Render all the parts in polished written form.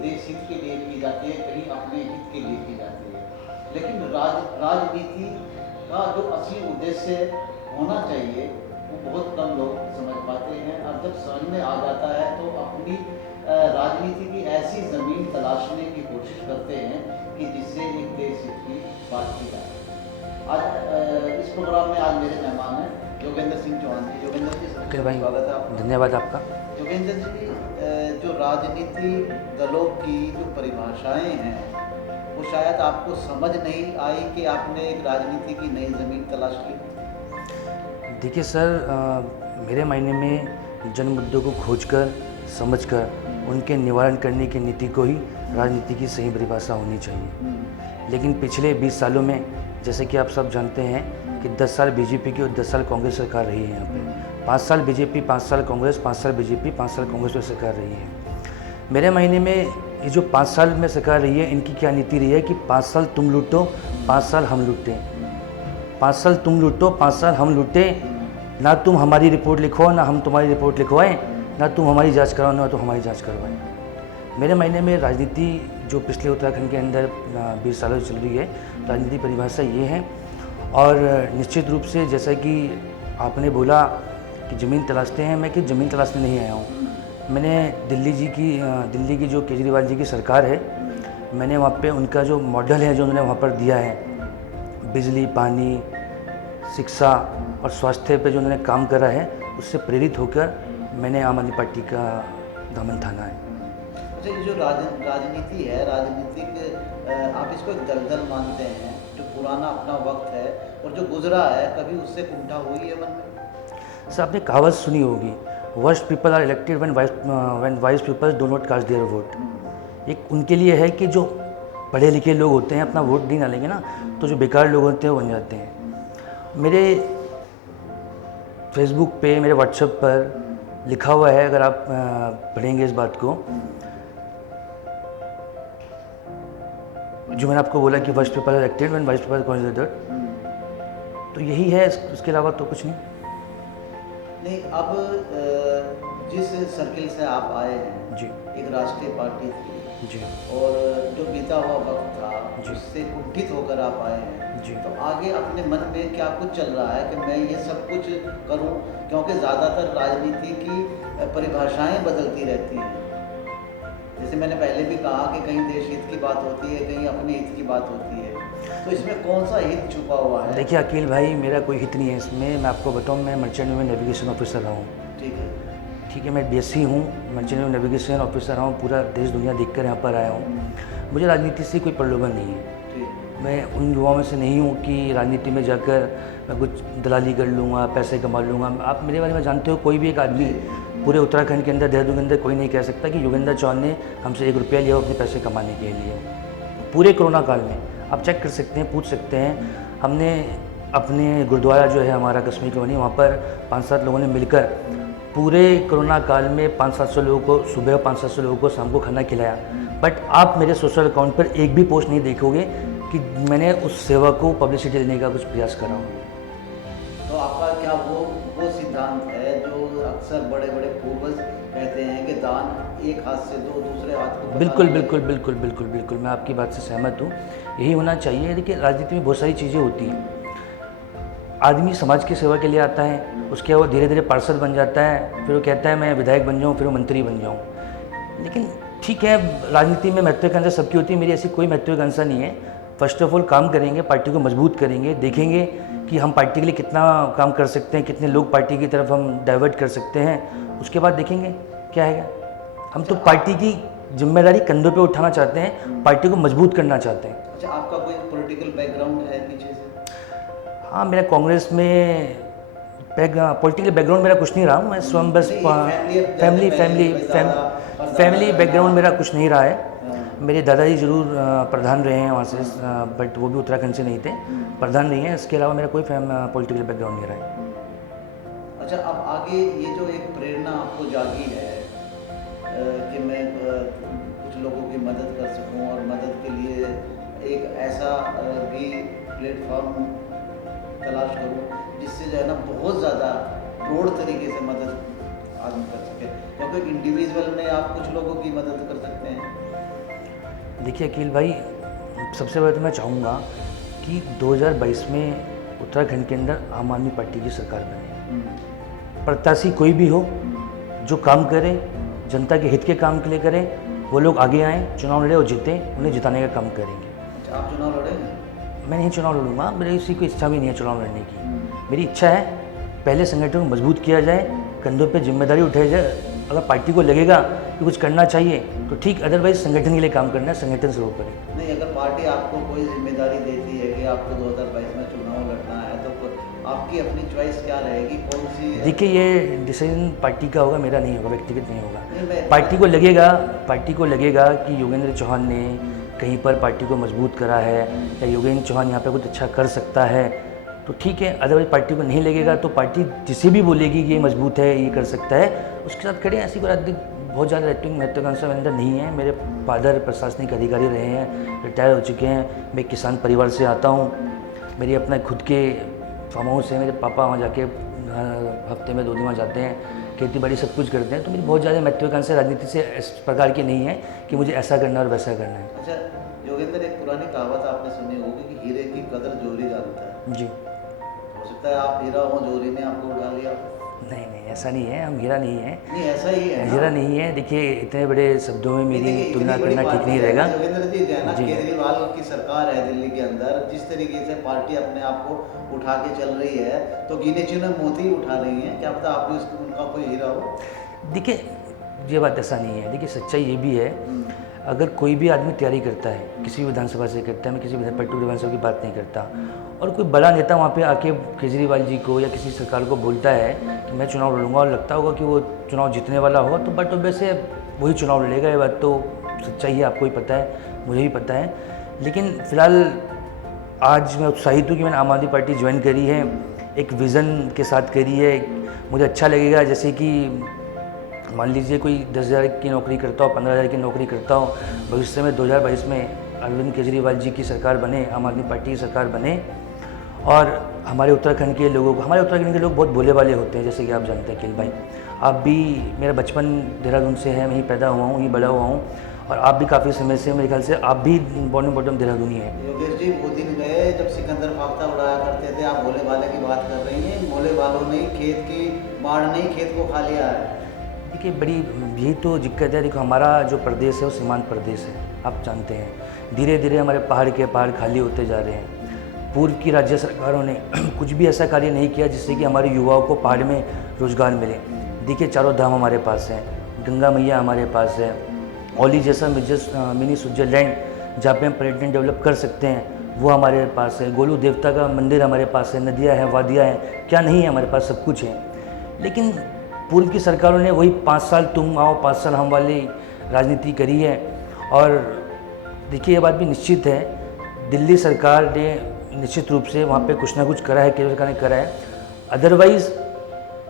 देश हित के लिए की जाती है, कहीं अपने हित के लिए की जाती है। लेकिन राजनीति का जो असली उद्देश्य होना चाहिए वो बहुत कम लोग समझ पाते हैं, और जब समझ में आ जाता है तो अपनी राजनीति की ऐसी ज़मीन तलाशने की कोशिश करते हैं कि जिससे एक देश हित की बात की जाए। आज इस प्रोग्राम में आज मेरे मेहमान हैं योगेंद्र सिंह चौहान जी। योगेंद्र जी, ओके भाई, स्वागत है आपका। धन्यवाद आपका। योगेंद्र जी, जो राजनीति दलों की जो परिभाषाएं हैं वो शायद आपको समझ नहीं आई कि आपने एक राजनीति की नई ज़मीन तलाश ली। देखिए सर, मेरे मायने में जन मुद्दों को खोजकर समझकर उनके निवारण करने की नीति को ही राजनीति की सही परिभाषा होनी चाहिए। लेकिन पिछले 20 सालों में जैसे कि आप सब जानते हैं कि 10 साल बीजेपी की और 10 साल कांग्रेस सरकार रही है। यहाँ पे 5 साल बीजेपी, 5 साल कांग्रेस, 5 साल बीजेपी, 5 साल कांग्रेस में सरकार रही है। मेरे मायने में ये जो 5 साल में सरकार रही है, इनकी क्या नीति रही है कि 5 साल तुम लूटो, 5 साल हम लूटें। 5 साल तुम लूटो, 5 साल हम लूटें। ना तुम हमारी रिपोर्ट लिखो, ना हम तुम्हारी रिपोर्ट लिखवाएं, ना तुम हमारी जांच कराओ, ना तो हमारी जांच करवाएं। मेरे मायने में राजनीति जो पिछले उत्तराखंड के अंदर 20 सालों से चल रही है, राजनीति परिभाषा ये है। और निश्चित रूप से जैसा कि आपने बोला कि ज़मीन तलाशते हैं, मैं कि ज़मीन तलाशने नहीं आया हूँ। मैंने दिल्ली की जो केजरीवाल जी की सरकार है, मैंने वहाँ पे उनका जो मॉडल है जो उन्होंने वहाँ पर दिया है, बिजली, पानी, शिक्षा और स्वास्थ्य पे जो उन्होंने काम करा है, उससे प्रेरित होकर मैंने आम आदमी पार्टी का दामन थाना है। अच्छा, ये जो राजनीति है, राजनीतिक आप इसको एक दलदल मानते हैं जो पुराना अपना वक्त है और जो गुजरा है, कभी उससे कुंठा हुई है मन में? सर, आपने कहावत सुनी होगी, worst people are elected when wise people do not cast their vote. एक उनके लिए है कि जो पढ़े लिखे लोग होते हैं अपना वोट नहीं डालेंगे ना, तो जो बेकार लोग होते हैं वो बन जाते हैं। मेरे फेसबुक पे, मेरे व्हाट्सएप पर लिखा हुआ है, अगर आप पढ़ेंगे इस बात को, जो मैंने आपको बोला कि worst people are elected when wise people considered, तो यही है, इसके अलावा तो कुछ नहीं। नहीं, अब जिस सर्किल से आप आए हैं जी एक राष्ट्रीय पार्टी थी जी और जो बीता हुआ वक्त था जी। उससे कुंठित होकर आप आए हैं जी। तो आगे अपने मन में क्या कुछ चल रहा है कि मैं ये सब कुछ करूं, क्योंकि ज़्यादातर राजनीति की परिभाषाएं बदलती रहती हैं। जैसे मैंने पहले भी कहा कि कहीं देश हित की बात होती है, कहीं अपने हित की बात होती है, तो इसमें कौन सा हित छुपा हुआ है? देखिए अकील भाई, मेरा कोई हित नहीं है इसमें। मैं आपको बताऊं, मैं मर्चेंट नेवी नेविगेशन ऑफिसर रहा हूँ। ठीक है, मैं डीएससी हूँ, मर्चेंट नेवी नेविगेशन ऑफिसर रहा हूँ, पूरा देश दुनिया देखकर यहाँ पर आया हूँ। मुझे राजनीति से कोई प्रलोभन नहीं है। मैं उन युवाओं में से नहीं हूँ कि राजनीति में जाकर मैं कुछ दलाली कर लूँगा, पैसे कमा लूँगा। आप मेरे बारे में जानते हो, कोई भी एक आदमी पूरे उत्तराखंड के अंदर, देहरादून के अंदर कोई नहीं कह सकता कि योगेंद्र चौहान ने हमसे 1 रुपया लिया अपने पैसे कमाने के लिए। पूरे कोरोना काल में आप चेक कर सकते हैं, पूछ सकते हैं, हमने अपने गुरुद्वारा जो है हमारा कश्मीर कॉलोनी, वहाँ पर 5-7 लोगों ने मिलकर पूरे कोरोना काल में 500-700 लोगों को सुबह और 500-700 लोगों को शाम को खाना खिलाया। बट आप मेरे सोशल अकाउंट पर एक भी पोस्ट नहीं देखोगे कि मैंने उस सेवा को पब्लिसिटी देने का कुछ प्रयास करा हूँ। तो आपका क्या वो सिद्धांत है जो अक्सर बड़े बड़े पूर्वज कहते हैं कि दान एक हाथ से दो, दूसरे हाथ को? बिल्कुल बिल्कुल बिल्कुल बिल्कुल बिल्कुल, मैं आपकी बात से सहमत हूँ। यही होना चाहिए। देखिए राजनीति में बहुत सारी चीज़ें होती हैं। आदमी समाज की सेवा के लिए आता है, उसके बाद वो धीरे धीरे पार्षद बन जाता है, फिर वो कहता है मैं विधायक बन जाऊँ, फिर वो मंत्री बन जाऊँ। लेकिन ठीक है, राजनीति में महत्वाकांक्षा सबकी होती है, मेरी ऐसी कोई महत्वाकांक्षा नहीं है। फर्स्ट ऑफ ऑल काम करेंगे, पार्टी को मजबूत करेंगे, देखेंगे कि हम पार्टी के लिए कितना काम कर सकते हैं, कितने लोग पार्टी की तरफ हम डाइवर्ट कर सकते हैं, उसके बाद देखेंगे क्या है। हम तो पार्टी की जिम्मेदारी कंधों पे उठाना चाहते हैं, पार्टी को मजबूत करना चाहते हैं। अच्छा, आपका कोई पॉलिटिकल बैकग्राउंड है पीछे से? हाँ, मेरा कांग्रेस में पॉलिटिकल बैकग्राउंड मेरा कुछ नहीं रहा हूँ। मैं स्वयं बस फैमिली बैकग्राउंड मेरा कुछ नहीं रहा है। मेरे दादाजी जरूर प्रधान रहे हैं वहाँ से, बट वो भी उत्तराखंड से नहीं थे, प्रधान नहीं है। इसके अलावा मेरा कोई पॉलिटिकल बैकग्राउंड नहीं रहा है। अच्छा, अब आगे ये जो एक प्रेरणा आपको जागी है कि मैं कुछ लोगों की मदद कर सकूं और मदद के लिए एक ऐसा भी प्लेटफॉर्म तलाश करूं जिससे जो है ना बहुत ज़्यादा ब्रॉड तरीके से मदद आदमी कर सके, क्योंकि इंडिविजुअल में आप कुछ लोगों की मदद कर सकते हैं देखिए अकील भाई, सबसे पहले तो मैं चाहूँगा कि 2022 में उत्तराखंड के अंदर आम आदमी पार्टी की सरकार बने। प्रत्याशी कोई भी हो, जो काम करे, जनता के हित के काम के लिए करे, वो लोग आगे आएँ, चुनाव लड़े और जीतें, उन्हें जिताने का काम करेंगे। अच्छा, आप चुनाव लड़ेंगे? मैं नहीं चुनाव लड़ूंगा, मेरी इसी कोई इच्छा भी नहीं है चुनाव लड़ने की। मेरी इच्छा है पहले संगठन को मजबूत किया जाए, कंधों पे जिम्मेदारी उठाई जाए। अगर पार्टी को लगेगा कि कुछ करना चाहिए तो ठीक, अदरवाइज संगठन के लिए काम करना है, संगठन से वो करें। नहीं, अगर पार्टी आपको कोई जिम्मेदारी देती है कि आपको 2022 में चुनाव लड़ना है तो आपकी अपनी चॉइस क्या रहेगी, कौन सी? देखिए, ये डिसीजन पार्टी का होगा, मेरा नहीं होगा, व्यक्तिगत नहीं होगा। मैं पार्टी को लगेगा कि योगेंद्र चौहान ने कहीं पर पार्टी को मजबूत करा है या योगेंद्र चौहान यहाँ पर कुछ अच्छा कर सकता है तो ठीक है। अदरवाइज पार्टी को नहीं लगेगा तो पार्टी जिसे भी बोलेगी कि ये मजबूत है, ये कर सकता है, उसके साथ खड़े हैं। ऐसी कोई राजनीतिक बहुत ज़्यादा राजनीतिक महत्वाकांक्षा मेरे अंदर नहीं है। मेरे फादर प्रशासनिक अधिकारी रहे हैं, रिटायर हो चुके हैं। मैं किसान परिवार से आता हूँ। मेरी अपना खुद के फार्म हाउस है। मेरे पापा वहाँ जाके हफ्ते में 2 दिन वहाँ जाते हैं, खेती बाड़ी सब कुछ करते हैं। तो मेरी बहुत ज़्यादा महत्वाकांक्षा राजनीति से इस प्रकार की नहीं है कि मुझे ऐसा करना और वैसा करना है। अच्छा योगेंद्र, एक पुरानी कहावत आपने सुनी होगी कि हीरे की कदर जोहरी जानता है। जी। हो सकता है आप हीरा हो, जोहरी ने आपको उठा लिया। नहीं, ऐसा नहीं है, हम हीरा नहीं है। नहीं, ऐसा ही है। हीरा नहीं है। देखिए, इतने बड़े शब्दों में मेरी तुलना करना ठीक नहीं रहेगा। योगेंद्र जी, केजरीवाल की सरकार है दिल्ली के अंदर, जिस तरीके से पार्टी अपने आप को उठा के चल रही है तो गिने चुने मोती उठा रही है। क्या पता आप भी उनका कोई हीरा हो। देखिए, ये बात ऐसा नहीं है। देखिए, सच्चाई ये भी है, अगर कोई भी आदमी तैयारी करता है, किसी भी विधानसभा से करता है, मैं किसी पर्टिकुलर विधानसभा की बात नहीं करता, और कोई बड़ा नेता वहाँ पे आके केजरीवाल जी को या किसी सरकार को बोलता है कि मैं चुनाव लड़ूंगा और लगता होगा कि वो चुनाव जीतने वाला होगा, तो बट वैसे वही चुनाव लड़ेगा। ये बात तो सच्चाई है, आपको भी पता है, मुझे भी पता है। लेकिन फ़िलहाल आज मैं उत्साहित हूँ कि मैंने आम आदमी पार्टी ज्वाइन करी है, एक विज़न के साथ करी है। मुझे अच्छा लगेगा, जैसे कि मान लीजिए कोई 10,000 की नौकरी करता हो, 15,000 की नौकरी करता हो, भविष्य में 2022 में अरविंद केजरीवाल जी की सरकार बने, आम आदमी पार्टी की सरकार बने, और हमारे उत्तराखंड के लोगों को, हमारे उत्तराखंड के लोग बहुत भोले वाले होते हैं, जैसे कि आप जानते हैं अखिल भाई। आप भी, मेरा बचपन देहरादून से है, मैं ही पैदा हुआ हूँ, यहीं बड़ा हुआ हूँ, और आप भी काफ़ी समय से, मेरे ख्याल से आप भी बॉर्न बॉटम देहरादूनी है। योगेश जी, वो दिन गए जब सिकंदर फाख्ता उड़ाया करते थे। आप भोले वाले की बात कर रही हैं। भोले वालों ने खेत की बाढ़ ने खेत को खा लिया है। देखिए, बड़ी यही तो दिक्कत है। देखो, हमारा जो प्रदेश है वो सीमांत प्रदेश है, आप जानते हैं। धीरे धीरे हमारे पहाड़ खाली होते जा रहे हैं। पूर्व की राज्य सरकारों ने कुछ भी ऐसा कार्य नहीं किया जिससे कि हमारे युवाओं को पहाड़ में रोजगार मिले। देखिए, चारों धाम हमारे पास हैं, गंगा मैया हमारे पास है, ओली जैसा मिनी स्विट्जरलैंड जहाँ पे हम पर्यटन डेवलप कर सकते हैं वो हमारे पास है। गोलू देवता का मंदिर हमारे पास है, नदियाँ हैं, वादियाँ हैं, क्या नहीं है हमारे पास, सब कुछ है। लेकिन पूर्व की सरकारों ने वही 5 साल तुम आओ 5 साल हम वाली राजनीति करी है। और देखिए, ये बात भी निश्चित है, दिल्ली सरकार ने निश्चित रूप से वहाँ पे कुछ ना कुछ करा है, केंद्र सरकार ने करा है। अदरवाइज़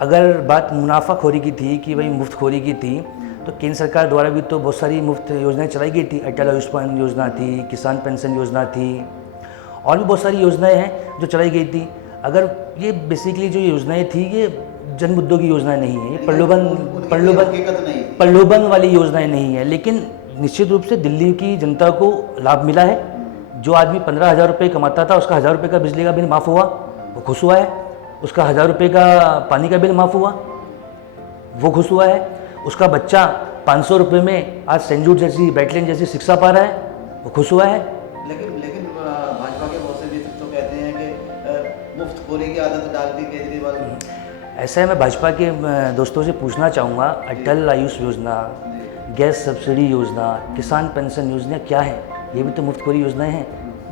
अगर बात मुनाफाखोरी की थी कि भाई मुफ्तखोरी की थी, तो केंद्र सरकार द्वारा भी तो बहुत सारी मुफ्त योजनाएं चलाई गई थी। अटल आयुष्मान योजना थी, किसान पेंशन योजना थी, और भी बहुत सारी योजनाएं हैं जो चलाई गई थी। अगर ये बेसिकली जो योजनाएं थी, ये जन मुद्दों की योजनाएं नहीं है, ये प्रलोभन वाली योजनाएं नहीं है। लेकिन निश्चित रूप से दिल्ली की जनता को लाभ मिला है। जो आदमी 15,000 रुपये कमाता था, उसका 1,000 रुपये का बिजली का बिल माफ़ हुआ, वो खुश हुआ है। उसका 1,000 रुपये का पानी का बिल माफ़ हुआ, वो खुश हुआ है। उसका बच्चा 500 रुपये में आज सेंट जूड जैसी, बैटलियन जैसी शिक्षा पा रहा है, वो खुश हुआ है। लेकिन भाजपा के बहुत से नेता तो कहते हैं कि मुफ्तखोरी की आदत डाल दी केजरीवाल ने। ऐसा है, मैं भाजपा के दोस्तों से पूछना चाहूँगा, अटल आयुष योजना, गैस सब्सिडी योजना, किसान पेंशन योजना क्या है? ये भी तो मुफ्तखोरी योजनाएं हैं,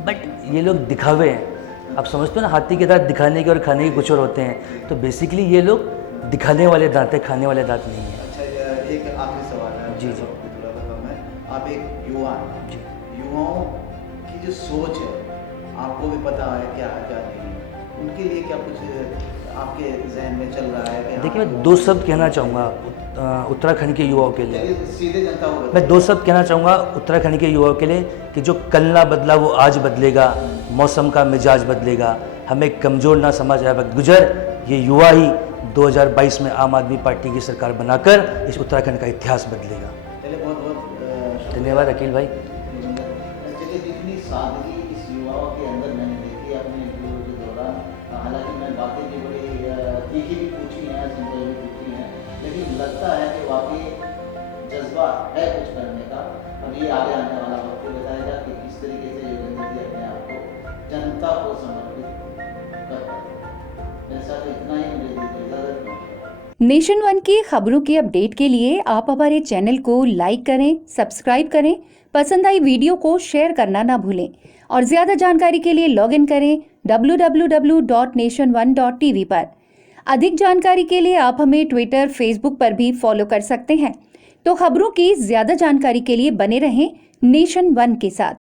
बट ये लोग दिखावे हैं। आप समझते हो ना, हाथी के दांत दिखाने के और खाने के कुछ और होते हैं। तो बेसिकली ये लोग दिखाने वाले दांत है, खाने वाले दांत नहीं है। अच्छा, एक आखिरी सवाल है। जी। थोड़ा सा कम है। आप एक युवा हैं, जी। युवाओं की जो सोच है, आपको भी पता है क्या है क्या नहीं है, उनके लिए क्या कुछ आपके जहन में चल रहा है? देखिए, मैं 2 शब्द कहना चाहूँगा उत्तराखंड के युवाओं के लिए। सीधे जनता को मैं 2 शब्द कहना चाहूँगा उत्तराखंड के युवाओं के लिए कि जो कल ना बदला वो आज बदलेगा, मौसम का मिजाज बदलेगा, हमें कमज़ोर ना समझ आए वक्त गुजर। ये युवा ही 2022 में आम आदमी पार्टी की सरकार बनाकर इस उत्तराखंड का इतिहास बदलेगा। चलिए, बहुत बहुत धन्यवाद अखिल भाई। सादगी इस युवाओं के अंदर मैंने देखी अपने इंटरव्यू के दौरान। हालांकि मैं बातें भी बड़ी तीखी भी पूछी हैं, सिंपल भी पूछी हैं, लेकिन लगता है कि वाकई जज्बा है कुछ करने का। अब ये आगे आने वाला वक्त बताएगा कि किस तरीके से योगेंद्र जी अपने आप को जनता को समर्पित कर पाते। मेरे साथ इतना ही, मुझे दीजिए इजाजत। नेशन वन की खबरों के अपडेट के लिए आप हमारे चैनल को लाइक करें, सब्सक्राइब करें, पसंद आई वीडियो को शेयर करना ना भूलें और ज़्यादा जानकारी के लिए लॉग इन करें www.nation1.tv पर। अधिक जानकारी के लिए आप हमें ट्विटर, फेसबुक पर भी फॉलो कर सकते हैं। तो खबरों की ज़्यादा जानकारी के लिए बने रहें नेशन वन के साथ।